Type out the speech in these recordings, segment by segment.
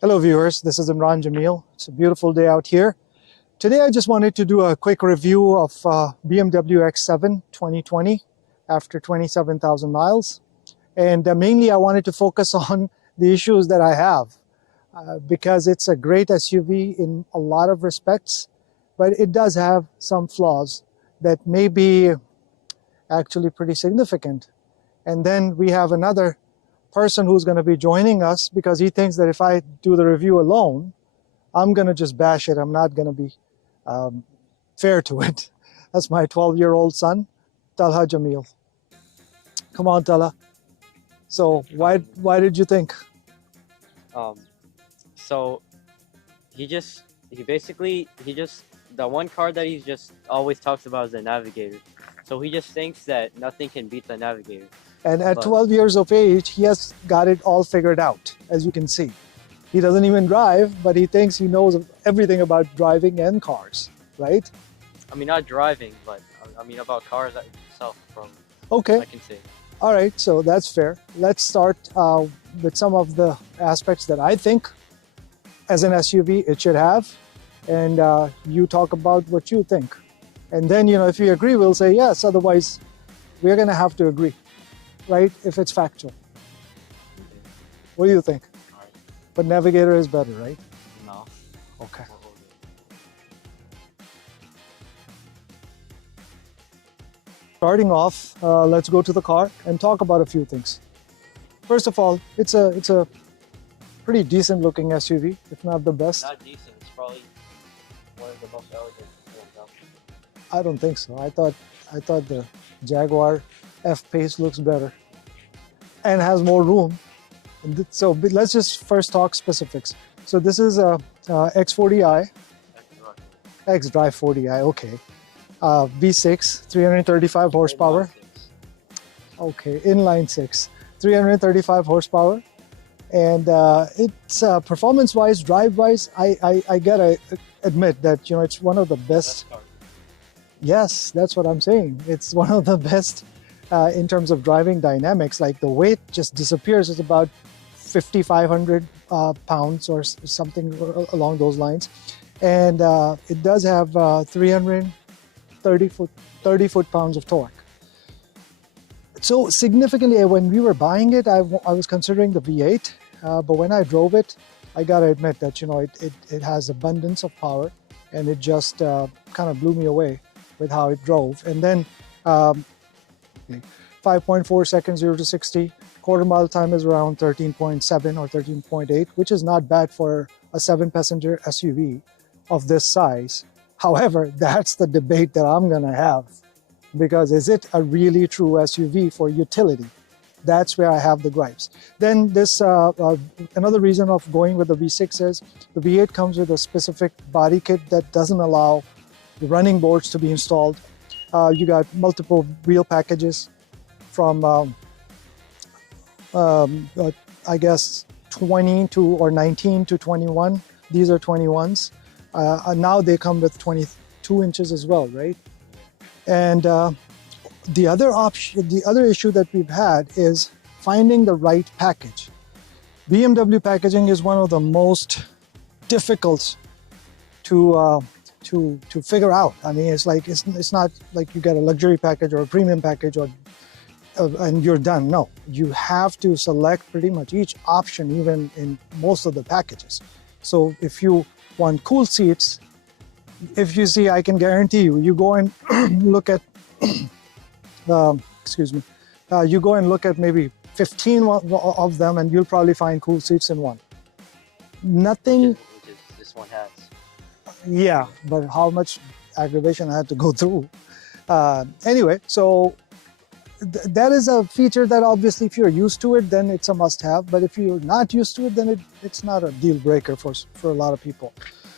Hello viewers, this is Imran Jamil. It's a beautiful day out here. Today I just wanted to do a quick review of BMW X7 2020 after 27,000 miles. And mainly I wanted to focus on the issues that I have because it's a great SUV in a lot of respects, but it does have some flaws that may be actually pretty significant. And then we have another person who's going to be joining us because he thinks that if I do the review alone, I'm going to just bash it. I'm not going to be fair to it. That's my 12-year-old son, Talha Jamil. Come on, Talha. So why did you think? So the one car that he just always talks about is the Navigator. So he just thinks that nothing can beat the Navigator. And at 12 years of age, he has got it all figured out, as you can see. He doesn't even drive, but he thinks he knows everything about driving and cars, right? I mean, not driving, but I mean about cars itself from Okay. I can say. All right, so that's fair. Let's start with some of the aspects that I think as an SUV it should have. And you talk about what you think. And then, if you agree, we'll say yes. Otherwise, we're going to have to agree, right? If it's factual. What do you think? All right. But Navigator is better, right? No. Okay. Starting off, let's go to the car and talk about a few things. First of all, it's a pretty decent looking SUV, if not the best. Not decent. It's probably one of the most elegant ones out there. I don't think so. I thought the Jaguar F-Pace looks better and has more room. So let's just first talk specifics. So this is a X40i, X-Drive 40i, okay. V6, 335 horsepower. Okay, inline six, 335 horsepower. And it's performance-wise, drive-wise, I gotta admit that it's one of the best. Yes, that's what I'm saying. It's one of the best in terms of driving dynamics. Like the weight just disappears. It's about 5,500 pounds or something along those lines. And it does have 330 foot-pounds of torque. So significantly, when we were buying it, I was considering the V8, but when I drove it, I gotta admit that it has abundance of power, and it just kind of blew me away with how it drove. And then 5.4 seconds 0 to 60, quarter mile time is around 13.7 or 13.8, which is not bad for a 7-passenger SUV of this size. However, that's the debate that I'm gonna have, because is it a really true SUV for utility? That's where I have the gripes. Then this another reason of going with the V6 is the V8 comes with a specific body kit that doesn't allow the running boards to be installed. You got multiple wheel packages from I guess 20 to or 19 to 21. These are 21s. Now they come with 22 inches as well, right? And the other issue that we've had is finding the right package. BMW packaging is one of the most difficult to figure out. I mean, it's not like you get a luxury package or a premium package and you're done. No, you have to select pretty much each option, even in most of the packages. So if you want cool seats, if you see, I can guarantee you go and look at, you go and look at maybe 15 of them, and you'll probably find cool seats in one. Nothing. Which this one has. Yeah, but how much aggravation I had to go through. Anyway, so that is a feature that obviously if you're used to it, then it's a must-have. But if you're not used to it, then it's not a deal breaker for a lot of people.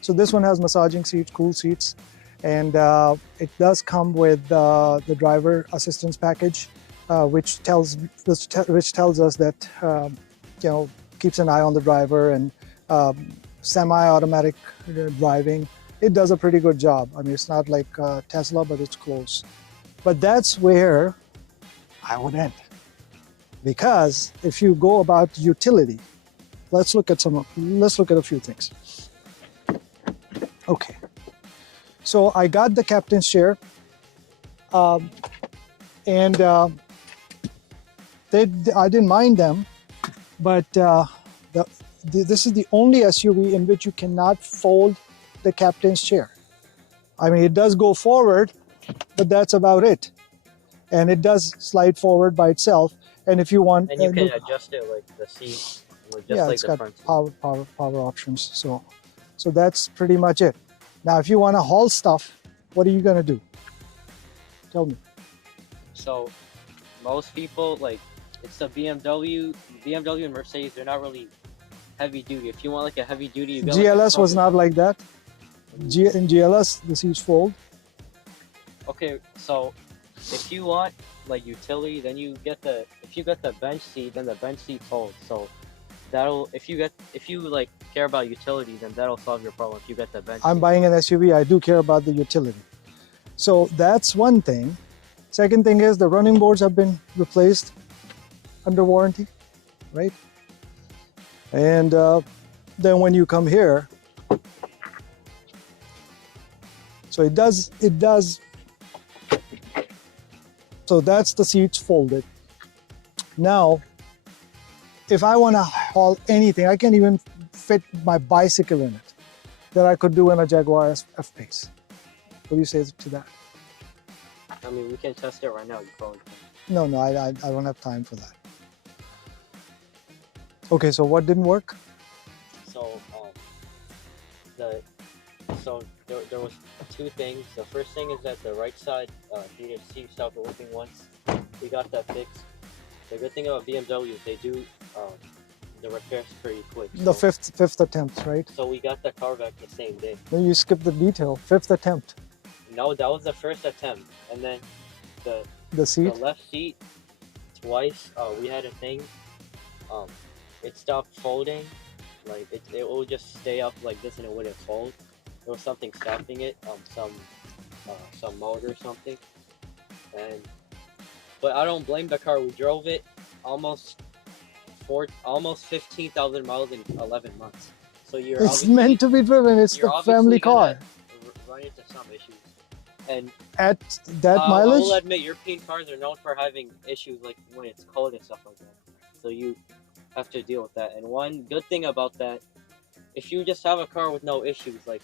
So this one has massaging seats, cool seats, and it does come with the driver assistance package, which tells us that keeps an eye on the driver and semi-automatic driving. It does a pretty good job. I mean, it's not like Tesla, but it's close. But that's where I would end, because if you go about utility, let's look at a few things. Okay, so I got the captain's chair, and I didn't mind them, but this is the only SUV in which you cannot fold the captain's chair. I mean, it does go forward, but that's about it. And it does slide forward by itself. And if you want, and you can adjust it like the seat, just yeah, like it's the got front seat. power options. So that's pretty much it. Now, if you want to haul stuff, what are you gonna do? Tell me. So most people, like, it's a BMW and Mercedes, they're not really heavy duty. If you want like a heavy duty, you got GLS was not like that. In GLS, the seats fold. Okay, so if you want like utility, then if you get the bench seat, then the bench seat folds. So that'll if you like care about utility, then that'll solve your problem if you get the bench I'm seat. buying an SUV, I do care about the utility. So that's one thing. Second thing is the running boards have been replaced under warranty, right? And then when you come here, so it does, so that's the seats folded. Now, if I want to haul anything, I can even fit my bicycle in it that I could do in a Jaguar F-Pace. What do you say to that? I mean, we can test it right now. You probably can. No, I don't have time for that. Okay, so what didn't work? So there was two things. The first thing is that the right side heated seat stopped working once. We got that fixed. The good thing about BMW is they do the repairs pretty quick. The fifth attempt, right? So we got the car back the same day. Then you skipped the detail. Fifth attempt. No, that was the first attempt, and then The seat. the left seat twice. We had a thing. It stopped folding. Like it will just stay up like this and it wouldn't fold. There was something stopping it. Some motor or something. But I don't blame the car. We drove it almost 15,000 miles in 11 months. So It's meant to be driven. It's the family car. Run into some issues. And at that I mileage, will admit, European cars are known for having issues like when it's cold and stuff like that. So you have to deal with that. And one good thing about that, if you just have a car with no issues, like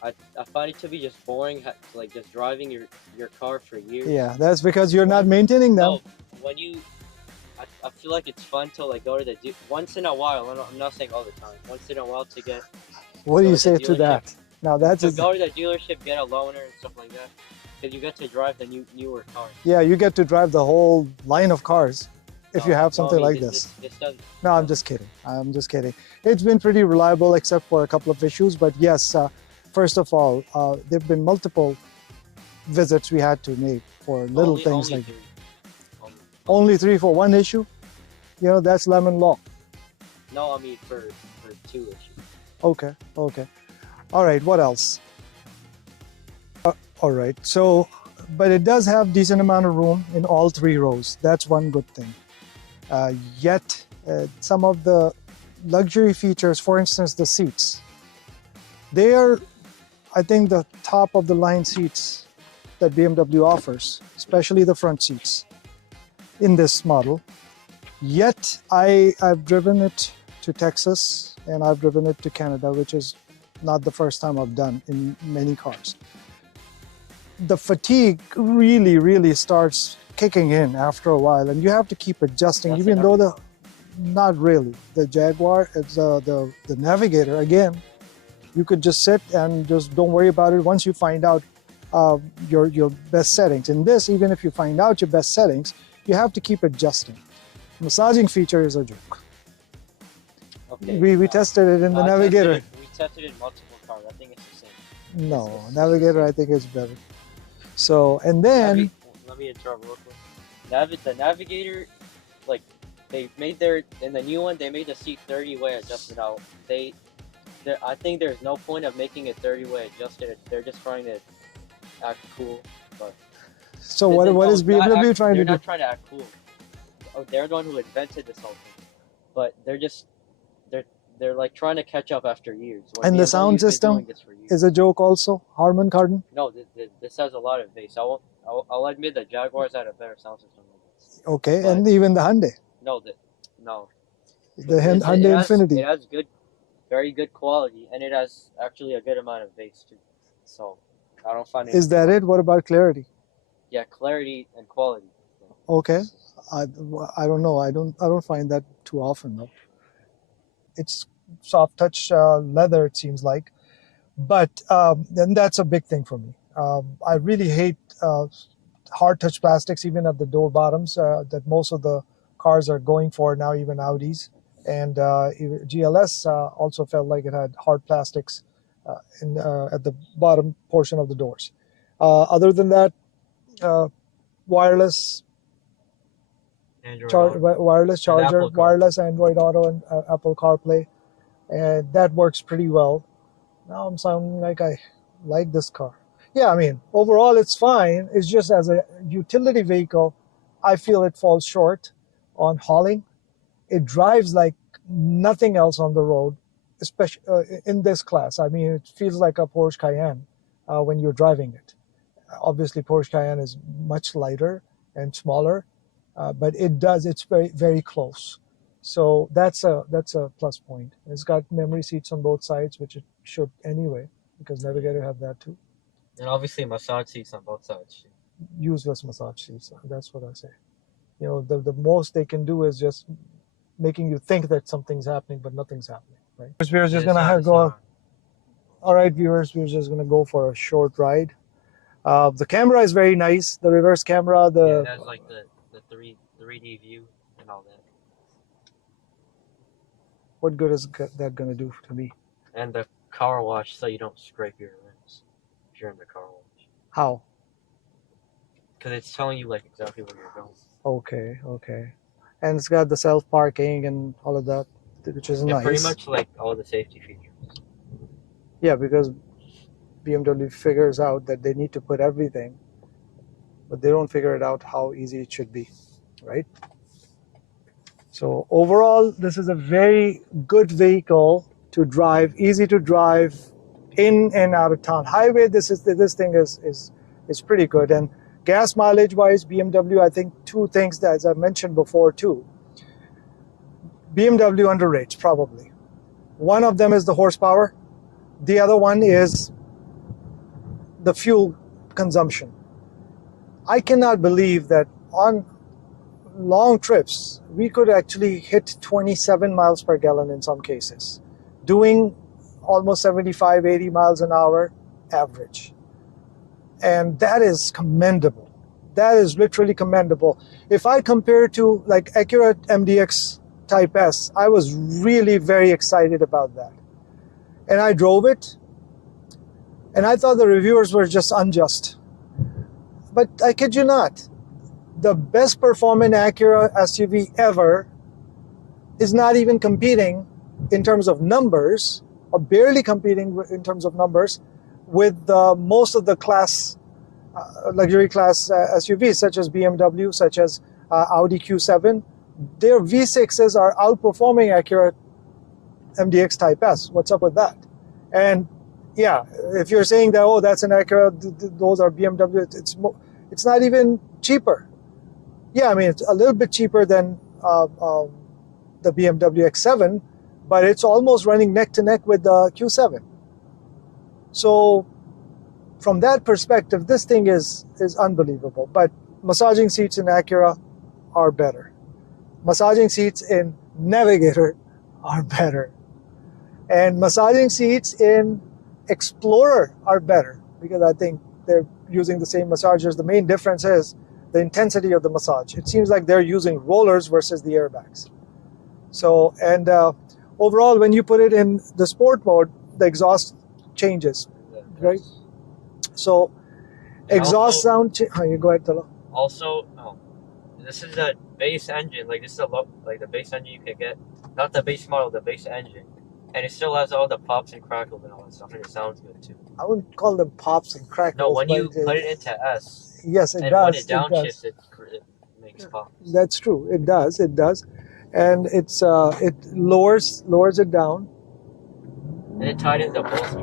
I find it to be just boring, like just driving your car for years. yeah, that's because you're not maintaining them. No, when I feel like it's fun to like go to the once in a while. I'm not saying all the time. Once in a while to get. What do you say to that? Now that's to go to the dealership, get a loaner and stuff like that, because you get to drive the newer cars. Yeah, you get to drive the whole line of cars if you have something like this. No, I'm just kidding. I'm just kidding. It's been pretty reliable except for a couple of issues. But yes, first of all, there have been multiple visits we had to make for little things like that. Only three for one issue? You know, that's lemon law. No, I mean for two issues. Okay. All right, what else? All right, so, but it does have decent amount of room in all three rows. That's one good thing. Yet, some of the luxury features, for instance, the seats, they are, I think, the top of the line seats that BMW offers, especially the front seats in this model. Yet, I've driven it to Texas and I've driven it to Canada, which is not the first time I've done in many cars. The fatigue really starts kicking in after a while, and you have to keep adjusting. Even though not really. The Jaguar, it's the Navigator, again, you could just sit and just don't worry about it once you find out your best settings. In this, even if you find out your best settings, you have to keep adjusting. Massaging feature is a joke. Okay. We tested it in the Navigator. We tested it in multiple cars. I think it's the same. No, Navigator I think is better. So, and then... Let me interrupt real quick. The Navigator, like, they made in the new one, they made the seat 30-way adjusted out. I think there's no point of making it 30-way adjusted. They're just trying to act cool. But so what is BMW trying to do? They're not trying to act cool. Oh, they're the one who invented this whole thing. But they're just they're like trying to catch up after years. When And the BMW's sound been system doing this for years. is a joke also. Harman Kardon. No, this has a lot of bass. I'll admit that Jaguars had a better sound system than this. Okay, But- and even the Hyundai. No. The Hyundai Infinity. It has very good quality, and it has actually a good amount of bass too. So I don't find it. Is that it? What about clarity? Yeah, clarity and quality. Okay, I don't know. I don't find that too often though. It's soft touch leather, it seems like, but then that's a big thing for me. I really hate hard touch plastics, even at the door bottoms, that most of the cars are going for now, even Audis. And GLS also felt like it had hard plastics at the bottom portion of the doors. Other than that, wireless wireless charger, wireless Android Auto, and Apple CarPlay, and that works pretty well. Now I'm sounding like I like this car. Yeah, I mean, overall it's fine. It's just as a utility vehicle, I feel it falls short on hauling. It drives like nothing else on the road, especially in this class. I mean, it feels like a Porsche Cayenne when you're driving it. Obviously, Porsche Cayenne is much lighter and smaller, but it's very, very close. So that's a plus point. It's got memory seats on both sides, which it should anyway, because Navigator have that too. And obviously massage seats on both sides. Useless massage seats. That's what I say. You know, the most they can do is just making you think that something's happening, but nothing's happening, right? We're just gonna go. All right, viewers, we're just gonna go for a short ride. The camera is very nice. The reverse camera, it has like the 3D view and all that. What good is that gonna do to me? And the car wash, so you don't scrape your rims if you're in the car wash. How? Because it's telling you like exactly where you're going. Okay. And it's got the self-parking and all of that, which is nice. Pretty much like all the safety features. Yeah, because BMW figures out that they need to put everything, but they don't figure it out how easy it should be, right? So overall, this is a very good vehicle to drive, easy to drive in and out of town. Highway, this thing is pretty good. And gas mileage wise, BMW, I think two things that, as I mentioned before too, BMW underrates probably. One of them is the horsepower. The other one is the fuel consumption. I cannot believe that on long trips, we could actually hit 27 miles per gallon in some cases, doing almost 75, 80 miles an hour average. And that is commendable. That is literally commendable. If I compare to like Acura MDX Type S, I was really very excited about that. And I drove it, and I thought the reviewers were just unjust. But I kid you not, the best performing Acura SUV ever is not even competing in terms of numbers, or barely competing in terms of numbers, with most of the class, luxury class SUVs, such as BMW, such as Audi Q7. Their V6s are outperforming Acura MDX Type S. What's up with that? And yeah, if you're saying that, oh, that's an Acura, those are BMW, it's not even cheaper. Yeah, I mean, it's a little bit cheaper than the BMW X7, but it's almost running neck to neck with the Q7. So from that perspective, this thing is unbelievable. But massaging seats in Acura are better. Massaging seats in Navigator are better. And massaging seats in Explorer are better, because I think they're using the same massagers. The main difference is the intensity of the massage. It seems like they're using rollers versus the airbags. So, and overall, when you put it in the sport mode, the exhaust changes, right? So, and exhaust also, sound. You go ahead, Tala. Also, this is a base engine. Like this is the base engine you can get, not the base model, the base engine, and it still has all the pops and crackles and all that stuff, and it sounds good too. I wouldn't call them pops and crackles. No, when you put it into S, yes, it and does. when it downshifts, it makes pops. That's true. It does. and it lowers it down. And it tightens the bolsters.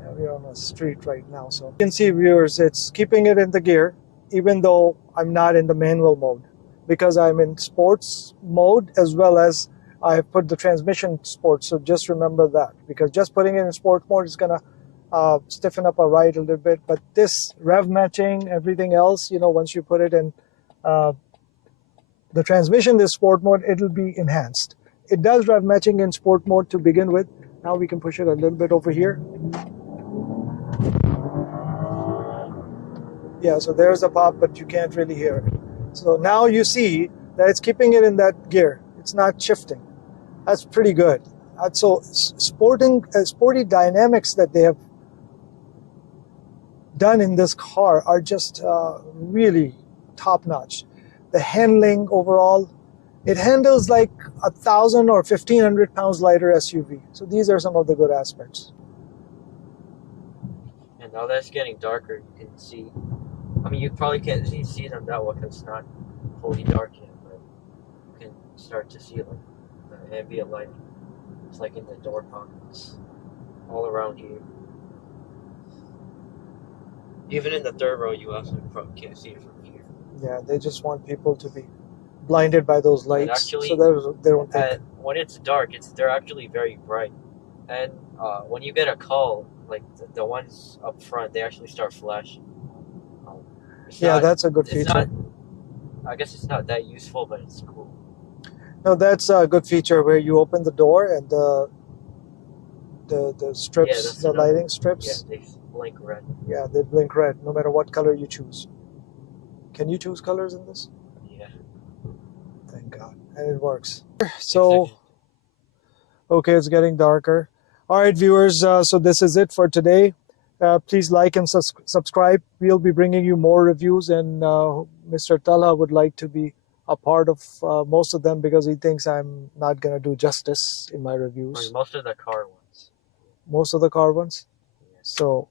Yeah, we're on a street right now, so you can see, viewers, it's keeping it in the gear, even though I'm not in the manual mode, because I'm in sports mode as well as I put the transmission sports. So just remember that, because just putting it in sports mode is gonna stiffen up a ride a little bit. But this rev matching, everything else, once you put it in the transmission, this sport mode, it'll be enhanced. It does rev matching in sport mode to begin with. Now we can push it a little bit over here. Yeah, so there's a pop, but you can't really hear it. So now you see that it's keeping it in that gear. It's not shifting. That's pretty good. So sporty dynamics that they have done in this car are just really top notch. The handling overall, it handles like 1,000 or 1,500 pounds lighter SUV. So these are some of the good aspects. And now that it's getting darker, you can see. I mean, you probably can't see them that well because it's not fully dark yet, but you can start to see like the ambient lighting. It's like in the door pockets, all around you. Even in the third row, you also probably can't see it from here. Yeah, they just want people to be blinded by those lights, actually, so they don't think. When it's dark, they're actually very bright. And when you get a call, like the ones up front, they actually start flashing. Yeah, that's a good feature. I guess it's not that useful, but it's cool. No, that's a good feature where you open the door and the strips, the lighting strips. Yeah, they blink red. Yeah, they blink red, no matter what color you choose. Can you choose colors in this? Yeah. Thank God. And it works. So, okay, it's getting darker. All right, viewers, so this is it for today. Please like and subscribe. We'll be bringing you more reviews, and Mr. Talha would like to be a part of most of them because he thinks I'm not going to do justice in my reviews. I mean, most of the car ones. Most of the car ones? Yeah. So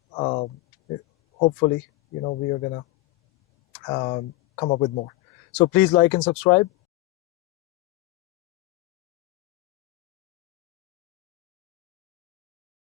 hopefully, we are going to come up with more. So please like and subscribe.